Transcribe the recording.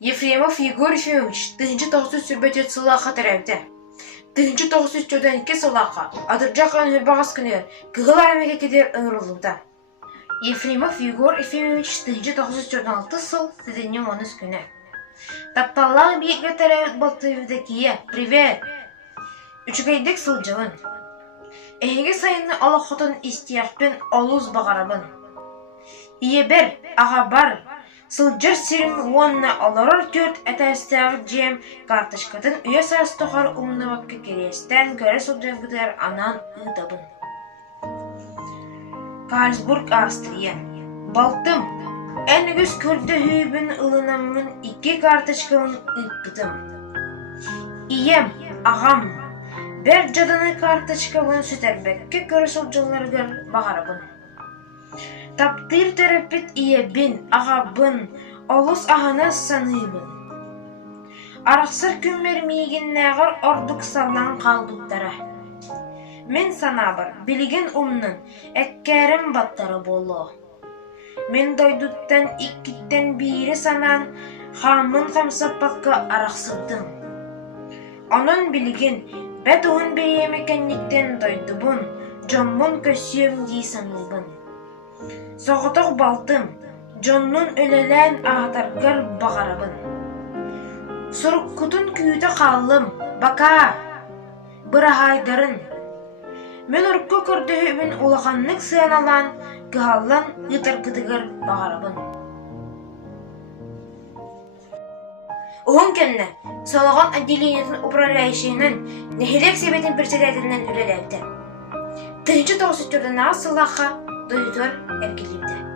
Ефремов Егор Ефимович тыгынчы 904 сылаха тәрәвді. Тыгынчы 904-2 сылаха адыржақ өнер бағас күнер кығыл армеге кедер ыңырылуда. Ефремов Егор Ефимович тыгынчы 946 сыл сізінен 10 күні. Тапталлағы бейгі тәрәвіт болтыйвді кие. Привет! Үчігейдік сыл жылын. Әйге сайынны алақотын истияқпен олуз бағарабын. Ие бір, аға бар. Сылжыр сирим уонна олорор төрт әтәстәғі жем картышкатын үйе сарыс тоқар умнавакка керестен көрі сылжыргыдар анан ұйтабын. Карлсбург, Австрия. Балтым. Ән үгіз көрді хүйбін ұлынамын 2 картышкамын ұйтпытым. Ием, ағам. Бір жаданы картышкамын süтербекке көрі сылжыларғыр бағарабын. Таптыр төрөппет иебин, ағабын, олус ағана саныйбын. Арақсыр күммер мейгіннәғыр ордық саллан қалбыттара. Мен санабыр, білген умнын, әккәрім баттары болу. Мен дойдуттан иккіттен бейірі санан, хамын қамсаппаққа арақсырдым. Onun білген, бәт оғын беремекенниктен дойдубын, жоммын көсүйім дей санылбын. Соғытық балтым, жоннун өлелән ағатарғар бағарабын. Сұрыққытын күйті қалым, бака, бұрағайдарын. Мен ұрыққа көрдіғібін олағанлық сыяналан, ғаллан ұйтарғыдығыр бағарабын. Оғын кәнні, солаған отделениятын управляющийінің нәхелек себетін председателінен өлеләді. Тыгынчы 904-ді сылақа дойдуар әркелейді.